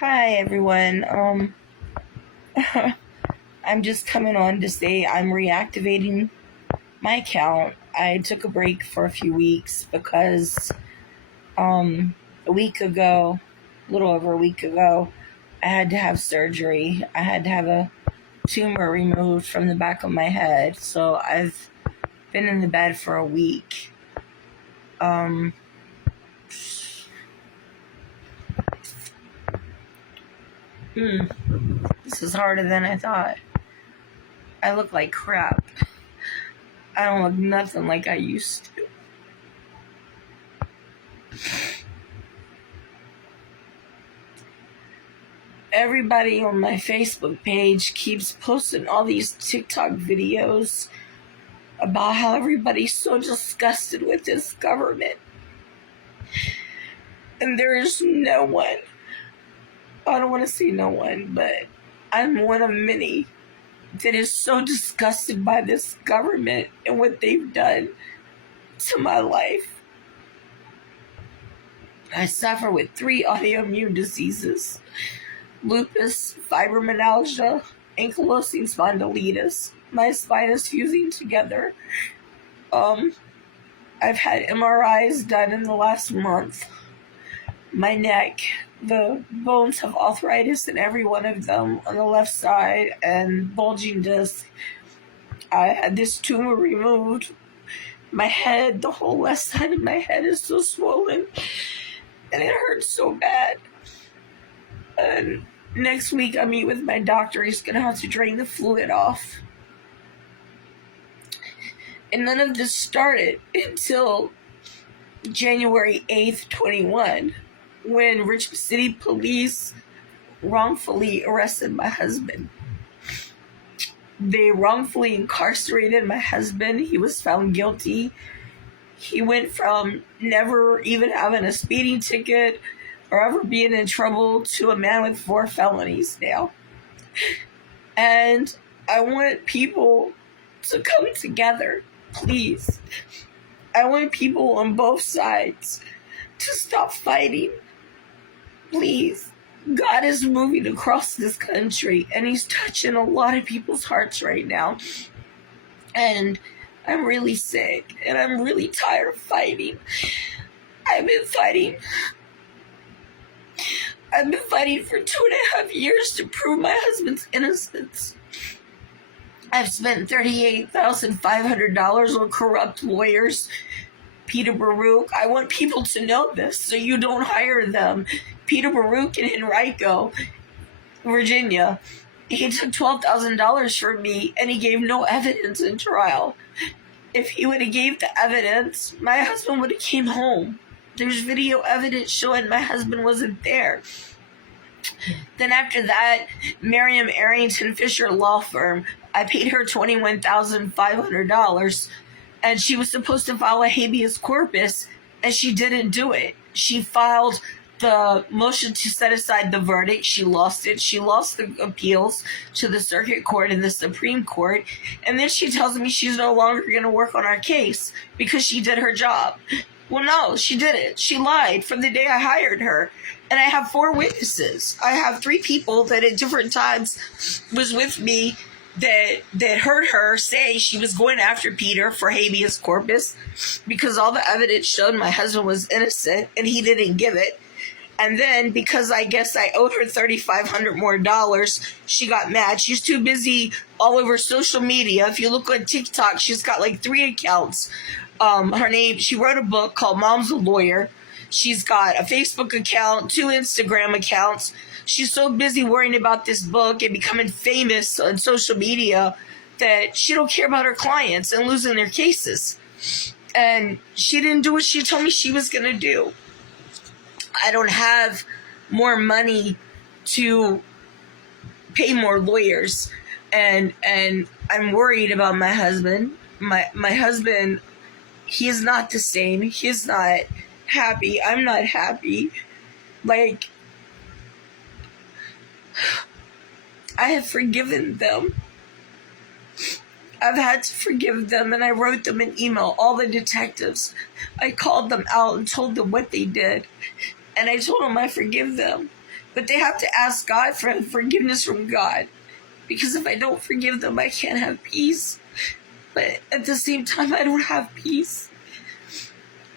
Hi everyone. I'm just coming on to say I'm reactivating my account. I took a break for a few weeks because a little over a week ago, I had to have surgery. I had to have a tumor removed from the back of my head. So I've been in the bed for a week. This is harder than I thought. I look like crap. I don't look nothing like I used to. Everybody on my Facebook page keeps posting all these TikTok videos about how everybody's so disgusted with this government. And there is no one, I don't want to say no one, but I'm one of many that is so disgusted by this government and what they've done to my life. I suffer with 3 autoimmune diseases: lupus, fibromyalgia, ankylosing spondylitis. My spine is fusing together. I've had MRIs done in the last month. My neck, the bones have arthritis in every one of them on the left side and bulging disc. I had this tumor removed. My head, the whole left side of my head is so swollen and it hurts so bad. And next week I meet with my doctor. He's going to have to drain the fluid off. And none of this started until January 8th, 21, when Richmond City Police wrongfully arrested my husband. They wrongfully incarcerated my husband. He was found guilty. He went from never even having a speeding ticket or ever being in trouble to a man with 4 felonies now. And I want people to come together, please. I want people on both sides to stop fighting. Please. God is moving across this country and he's touching a lot of people's hearts right now. And I'm really sick and I'm really tired of fighting. I've been fighting for 2.5 years to prove my husband's innocence. I've spent $38,500 on corrupt lawyers. Peter Baruch. I want people to know this so you don't hire them. Peter Baruch in Henrico, Virginia. He took $12,000 from me and he gave no evidence in trial. If he would have gave the evidence, my husband would have came home. There's video evidence showing my husband wasn't there. Then after that, Miriam Arrington-Fisher law firm, I paid her $21,500 and she was supposed to file a habeas corpus and she didn't do it. She filed the motion to set aside the verdict. She lost it. She lost the appeals to the circuit court and the Supreme Court. And then she tells me she's no longer going to work on our case because she did her job. Well, no, she didn't. She lied from the day I hired her. And I have 4 witnesses. I have 3 people that at different times was with me that heard her say she was going after Peter for habeas corpus because all the evidence showed my husband was innocent and he didn't give it. And then because I guess I owed her $3,500 more, she got mad. She's too busy all over social media. If you look on TikTok, she's got like 3 accounts. She wrote a book called Mom's a Lawyer. She's got a Facebook account, 2 Instagram accounts. She's so busy worrying about this book and becoming famous on social media that she don't care about her clients and losing their cases. And she didn't do what she told me she was going to do. I don't have more money to pay more lawyers. And I'm worried about my husband. My husband, he is not the same. He's not happy. I'm not happy. Like, I have forgiven them. I've had to forgive them, and I wrote them an email, all the detectives. I called them out and told them what they did. And I told them I forgive them. But they have to ask God for forgiveness from God. Because if I don't forgive them, I can't have peace. But at the same time, I don't have peace.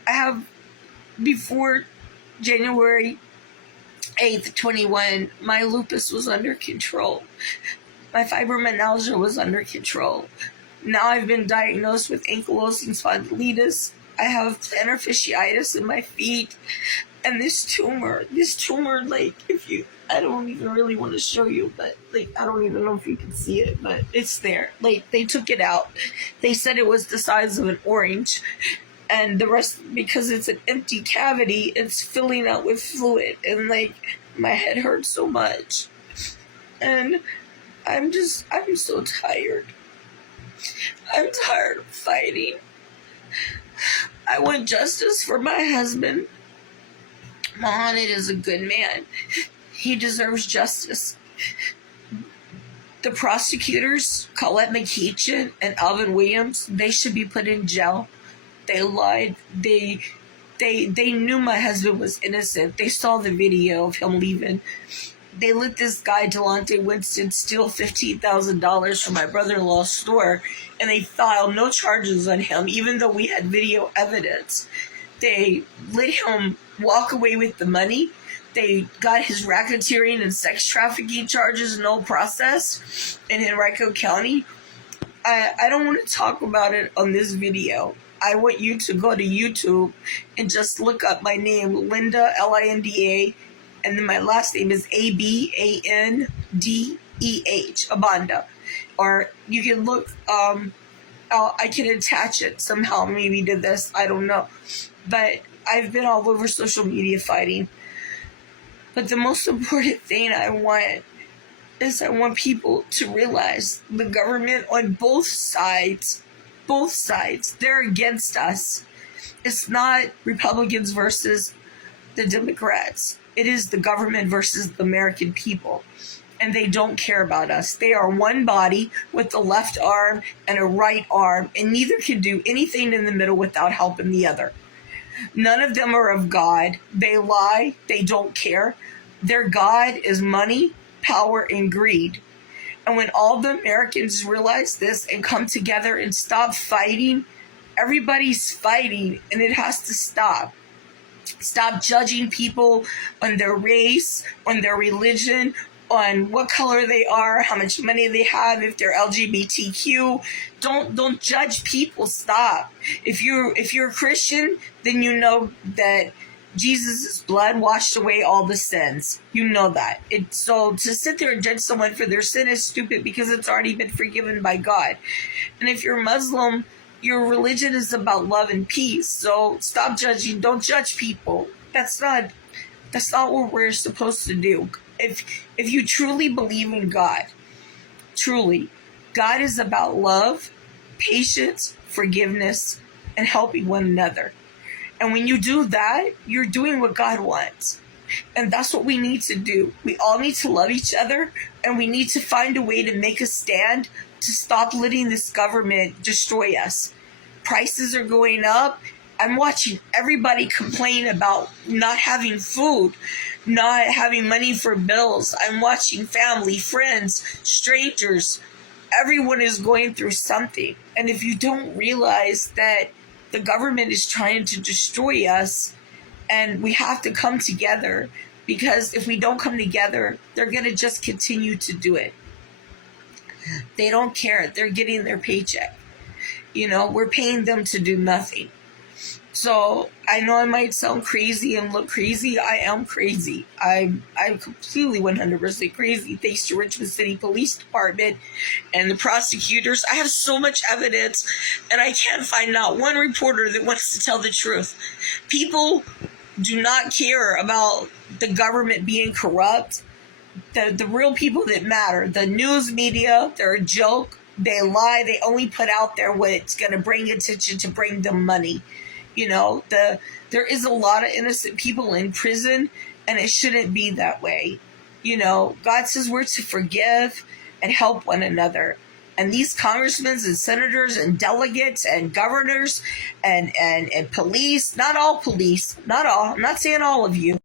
I have, before January 8th, 21, my lupus was under control. My fibromyalgia was under control. Now I've been diagnosed with ankylosing spondylitis. I have plantar fasciitis in my feet. And this tumor, like, I don't even really want to show you, but, like, I don't even know if you can see it, but it's there. Like, they took it out. They said it was the size of an orange. And the rest, because it's an empty cavity, it's filling out with fluid. And, like, my head hurts so much. And I'm so tired. I'm tired of fighting. I want justice for my husband. Mohammed is a good man. He deserves justice. The prosecutors, Collette McEachin and Alvin Williams, they should be put in jail. They lied. They knew my husband was innocent. They saw the video of him leaving. They let this guy, Delonte Winston, steal $15,000 from my brother-in-law's store, and they filed no charges on him, even though we had video evidence. They let him walk away with the money. They got his racketeering and sex trafficking charges no process in Henrico County. I don't want to talk about it on this video. I want you to go to YouTube and just look up my name, Linda, Linda, and then my last name is Abandeh, Abanda. Or you can look, I can attach it somehow, maybe to this, I don't know. But I've been all over social media fighting. But the most important thing I want is I want people to realize the government on both sides, they're against us. It's not Republicans versus the Democrats. It is the government versus the American people. And they don't care about us. They are one body with a left arm and a right arm, and neither can do anything in the middle without helping the other. None of them are of God. They lie. They don't care. Their God is money, power, and greed. And when all the Americans realize this and come together and stop fighting, everybody's fighting, and it has to stop. Stop judging people on their race, on their religion, on what color they are, how much money they have, if they're LGBTQ. Don't judge people. Stop. If you're a Christian, then you know that Jesus' blood washed away all the sins. You know that. So to sit there and judge someone for their sin is stupid because it's already been forgiven by God. And if you're Muslim, your religion is about love and peace. So stop judging. Don't judge people. That's not what we're supposed to do. If you truly believe in God, truly, God is about love, patience, forgiveness, and helping one another. And when you do that, you're doing what God wants. And that's what we need to do. We all need to love each other, and we need to find a way to make a stand to stop letting this government destroy us. Prices are going up. I'm watching everybody complain about not having food, not having money for bills. I'm watching family, friends, strangers. Everyone is going through something. And if you don't realize that the government is trying to destroy us, and we have to come together, because if we don't come together, they're going to just continue to do it. They don't care. They're getting their paycheck. We're paying them to do nothing. So I know I might sound crazy and look crazy. I am crazy. I'm completely 100% crazy, thanks to Richmond City Police Department and the prosecutors. I have so much evidence, and I can't find not one reporter that wants to tell the truth. People do not care about the government being corrupt. The real people that matter, the news media, they're a joke. They lie. They only put out there what's going to bring attention, to bring them money. There is a lot of innocent people in prison, and it shouldn't be that way. God says we're to forgive and help one another. And these congressmen and senators and delegates and governors and police, not all police, not all, I'm not saying all of you,